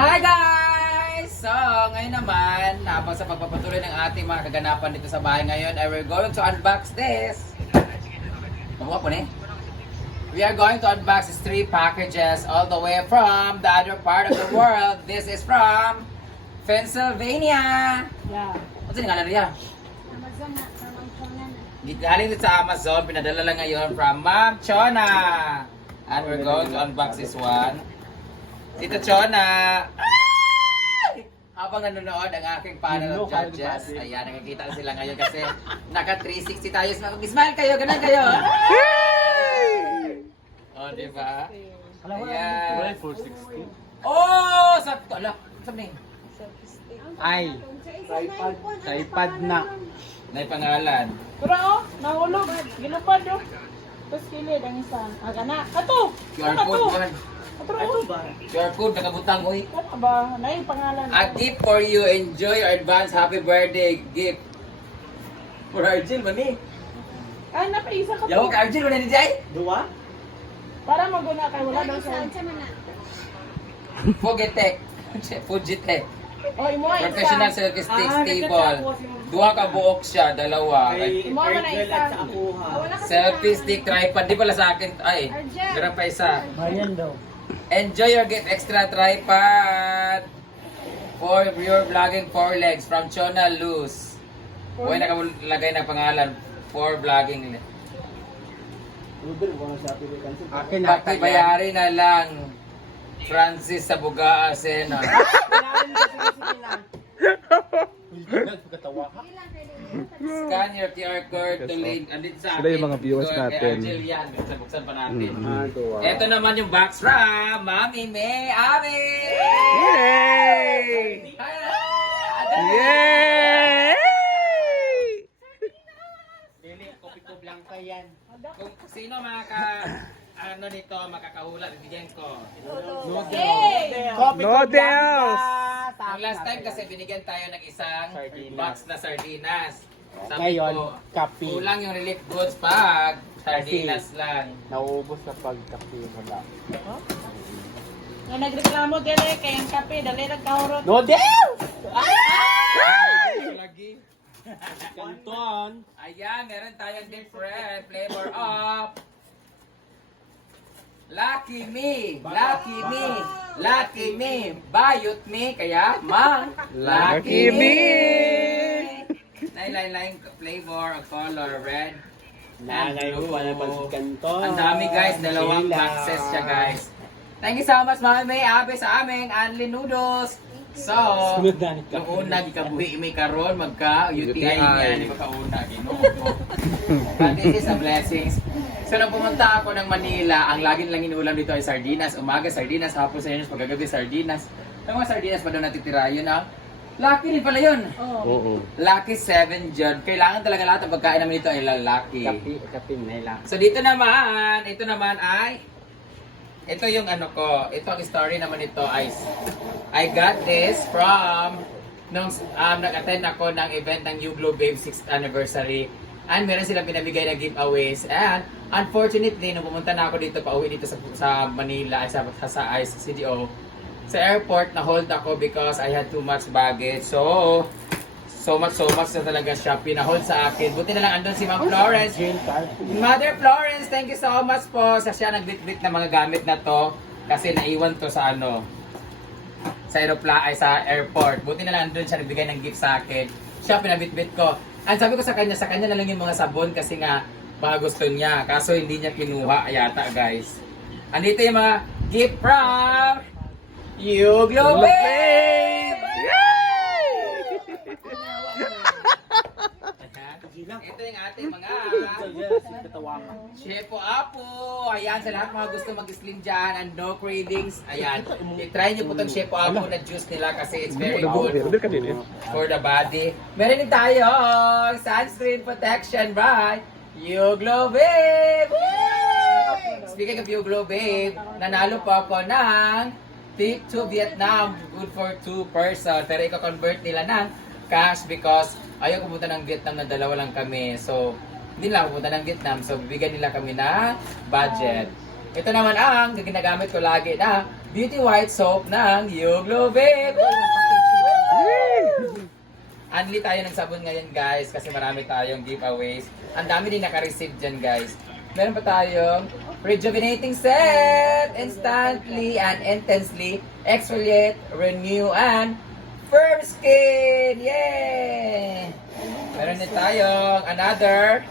Hi guys! So, ngayon naman, habang sa pagpapatuloy ng ating mga kaganapan dito sa bahay ngayon, I we're going to unbox this. Makuha po na eh. We are going to unbox these 3 packages all the way from the other part of the world. This is from Pennsylvania. Yeah. Ano sa'yo nga na? Amazon na, from Chona na. Galing dito sa Amazon, pinadala lang ngayon from Ma'am Chona. And we're going to unbox this one. Tito Chona! Ay! Habang nanonood ang aking panel of judges, ayan, nakikita na sila ngayon kasi naka 360 tayo. Mag-smile kayo, ganun kayo. O, oh, diba? Ayan. 460. Oh! Sabi ko, ala, sabi niya. Ay, tripod na. May pangalan. Pero oh, nahulog. Ginupad oh. Tapos kilid ang isa. Aga na. Kato! QR code man. Kato ba? QR code, nakabutang, uy. Ano ba? Na yung pangalan. A gift for you. Enjoy your advance happy birthday gift. For Argel, mani. Ay, napaisa ka Yawa to. ka Argel, mani ni Jai? Dua? Para maguna kay wala daw sa... Fugitek. Fugitek. Oh, imo ay Professional isa. circus table. Duha ka buok siya, dalawa. Kay Imo man na Virgil isa. at sa akuha. Selfie stick, tripod. Di pala sa akin. Ay, meron pa isa. Bayan daw. Enjoy your gift extra tripod. For your vlogging 4 legs from Chona Luz. Huwag nakalagay na pangalan. For vlogging. Akin na Bakit bayari na lang. Francis sa Bugaa, Sena. Scan your QR code to link. Andito sa akin. Sila yung mga viewers Kay natin. Argel yan. Buksan pa natin. Dua. Ito naman yung box from Mami May Abi! Yay! Yay! Dili, kopi-kopi lang pa yan. Kung sino ano nito, makakahula, bibigyan ko. Hey! Noodles! Ang last time kasi binigyan tayo ng isang Sardinas. box na sardinas. Sabi Ngayon, ko, kape. kulang yung relief goods pag sardinas lang. Nauubos sa pagkape wala. Nga nagreklamo dili kay ang kape dali nagkahurot. Noodles! Lagi. Kanton. Ayan, meron tayong different flavor of Lucky Me, Lucky Me, Lucky Me, Bayot Me, kaya Mang Lucky Me. Lain-lain flavor of color, red and Nanay mo wala pa si blue. Kanton. Ang dami guys, dalawang boxes siya guys. Thank you so much Mami May Abe sa aming Anli Noodles. So, Sunod na ni yung una, gikabuhi may karon magka-UTI UTI. niya, di ba kauna, ginoo. But this is a blessings. So, nung pumunta ako ng Manila, ang lagi nilang inuulam dito ay sardinas. Umaga, sardinas. Hapon sa inyo, pagkagabi, sardinas. Yung mga sardinas pa daw natitira, yun ang lucky din pala yun. Oh. Oo. Lucky 7 dyan. Kailangan talaga lahat ng pagkain namin dito ay lalaki. Kape nila. So, dito naman, ito naman ay, ito yung ano ko, ito ang story naman ito ay, I got this from, nung nag-attend ako ng event ng New Globe Babe 6th anniversary. And meron silang pinabigay na giveaways. And unfortunately, nung pumunta na ako dito, pauwi dito sa Manila, sa CDO, sa airport, na-hold ako because I had too much baggage. So much na talaga siya pinahold sa akin. Buti na lang andun si Ma'am Florence. Mother Florence, thank you so much po sa siya nagbitbit ng mga gamit na to. Kasi naiwan to sa sa airport. Buti na lang andun siya nagbigay ng gift sa akin. Siya pinabitbit ko. And sabi ko sa kanya na lang yung mga sabon kasi nga baka gusto niya. Kaso hindi niya kinuha yata guys. Andito yung mga gift from You Globe Babe! Ito yung ating mga Shepo Apo. Ayan, sa lahat mga gusto mag-slim dyan and no cravings. Ayan, i-try nyo po itong Shepo Apo na juice nila kasi it's very good Order ka din eh. for the body. Meron din tayo sunscreen protection by You Glow Babe! Speaking of You Glow Babe, nanalo po ako ng trip to Vietnam. Good for 2 person. Pero i-convert nila ng cash because ayaw pumunta ng Vietnam na dalawa lang kami. So, hindi nila pupunta ng Vietnam. So, bibigyan nila kami na budget. Ito naman ang ginagamit ko lagi na Beauty White Soap ng Yuglo Babe. Unli tayo ng sabon ngayon guys kasi marami tayong giveaways. Ang dami din naka-receive dyan guys. Meron pa tayong rejuvenating set, instantly and intensely exfoliate, renew, and firm skin! Yay! Meron din tayong another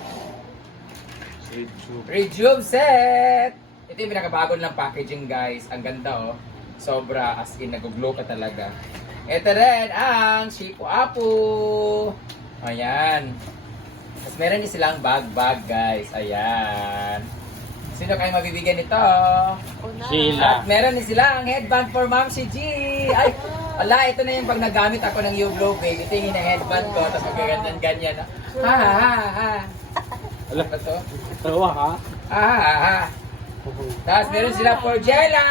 Rejuve set! Ito yung pinakabago ng packaging guys. Ang ganda oh. Sobra as in nag-glow ka talaga. Ito rin ang Shipo Apu. Ayan. Tapos meron din silang bag guys. Ayan. Sino kayo mabibigyan nito? Sheila. At meron din silang headband for Ma'am si G. Ay, ala, ito na yung pag nagamit ako ng Yuglo Babe. Ito yung headband ko. Tapos magkaganyan-ganyan. Ha ha ha ha. Alam ka to? Tawa ka? Ah. Tapos meron sila for Jella!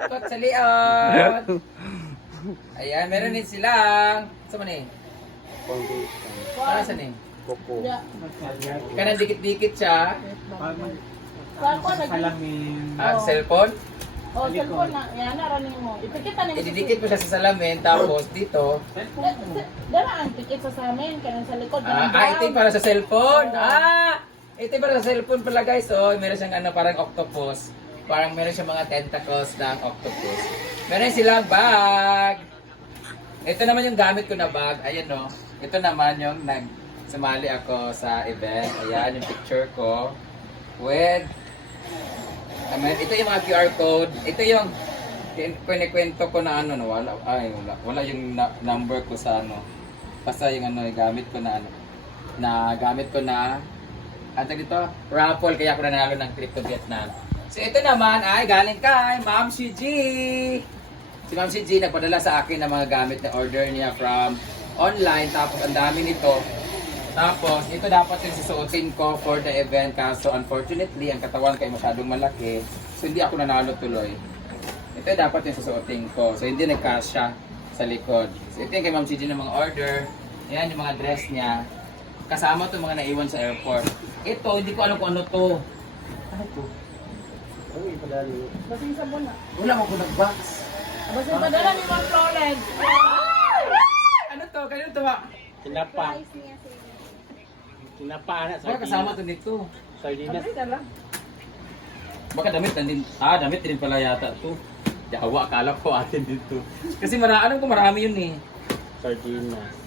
Ikot sa liot! Ayan, meron din silang... Saan man eh? Para saan eh? Koko. Kanang dikit-dikit siya. Saan ko lagi? Cellphone. Oh, cellphone na. Yan, naraning mo. Ipikita na Ididikit mo siya sa salamin. Tapos dito. Dala ang tikit sa amin. Kaya sa likod. Ito yung para sa cellphone. Ito yung para sa cellphone pala guys. Oh, meron siyang ano, parang octopus. Parang meron siyang mga tentacles ng octopus. Meron silang bag. Ito naman yung gamit ko na bag. Ayan o. Ito naman yung sumali ako sa event. Ayan yung picture ko. With... ito yung mga QR code. Ito yung kwento ko na ano. Wala yung number ko sa ano. Basta yung ano, gamit ko na ano. Gamit ko na dito, raffle. Kaya ako nanalo ng trip to Vietnam. So ito naman ay galing kay Ma'am si G. Si Ma'am si G nagpadala sa akin ng mga gamit na order niya from online. Tapos ang dami nito. Tapos ito dapat yung susuotin ko for the event. Kaso unfortunately, ang katawan ko ay masyadong malaki. So hindi ako nanalo tuloy. Ito dapat yung susuotin ko. So hindi nagkasya sa likod. So ito yung kay Ma'am si G ng mga order. Ayan yung mga dress niya. Kasama itong mga naiwan sa airport. Ito, hindi ko alam kung ano to. Ano to? Basing sabon na. Wala mo ko nag-box. Basing padala ni Ma'am Florence. Ano to? Kanino to ba? Tinapa. Tinapa na. Baka kasama to dito. Sardinas. Abay dala. Baka damit din. Damit din pala yata to. Jawa, akala ko atin dito. Kasi alam ko marami yun eh. Sardinas.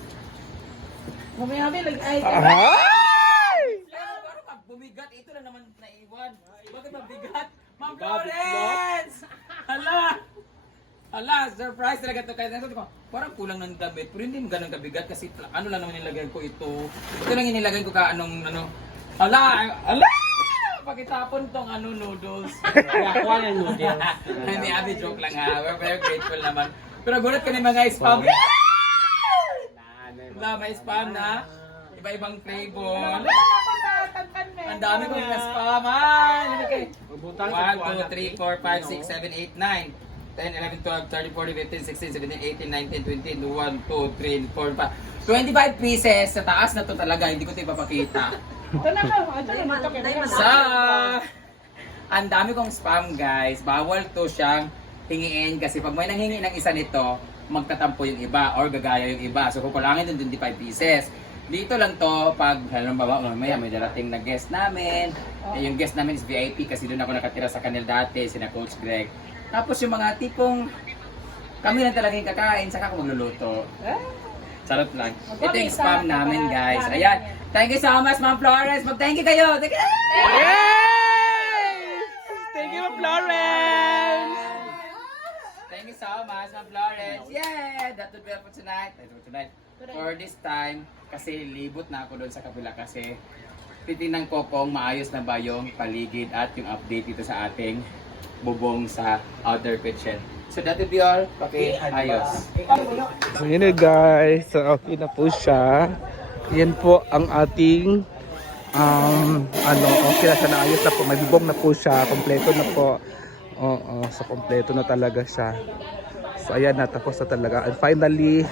Mami, ay. Parang bumigat. Ito na naman naiwan. Bakit mabigat? Ma'am Grabe, Florence! Hala, surprise talaga to. Kaya nasabi ko, parang kulang ng damit. Pero hindi ganun kabigat kasi ano lang naman nilagay ko ito. Ito lang yung nilagay ko ka anong ano. Hala! Pakitapon tong noodles. Ako ng noodles. Ay, may abi joke lang ha. We're very grateful naman. Pero gulat ka ng mga spam. Wala, may spam na. Iba-ibang flavor. Ang dami ko yung na-spam. Ano kayo? 1, 2, 3, 4, 5, 6, 7, 8, 9, 10, 11, 12, 13, 14, 15, 16, 17, 18, 19, 20, 1, 2, 3, 4, 5. 25 pieces. Sa taas na to talaga. Hindi ko ito ipapakita. Ito na ka. Ang dami kong spam guys. Bawal to siyang hingiin kasi pag may nanghingi ng isa nito, magtatampo yung iba or gagaya yung iba. So kukulangin yung 25 pieces. Dito lang to pag halimbawa mamaya may darating na guest namin. Yung guest namin is VIP kasi doon ako nakatira sa kanil dati, sina Coach Greg. Tapos yung mga tipong kami lang talaga yung kakain, saka ako magluluto. Charot lang. Ito yung spam namin guys. Ayan. Thank you so much Ma'am Florence. Mag-thank you kayo. Thank you. Thank you, Florence! Thank you so much, Ma'am Florence. Yeah, that would be all for tonight. For this time, kasi libot na ako doon sa kabila kasi titingnan ko kung maayos na ba yung paligid at yung update dito sa ating bubong sa outer kitchen. So that would be all. Okay, ayos. So yun na guys, so okay na po siya. Yan po ang ating okay na siya, naayos na po, may bubong na po siya, kompleto na po. Oo, so kompleto na talaga siya. So ayan na, tapos na talaga. And finally,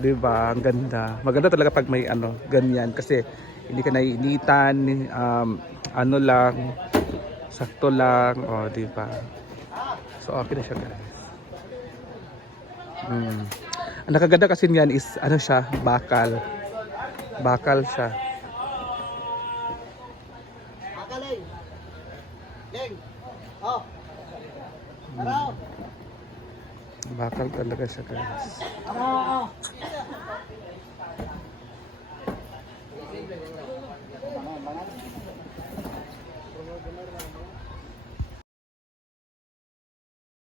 di ba? Ang ganda. Maganda talaga pag may ganyan kasi hindi ka naiinitan, lang. Sakto lang, oh, di ba? So okay na siya, guys. Ang nakaganda kasi niyan is ano siya, bakal. Bakal siya. Bakal talaga siya, guys.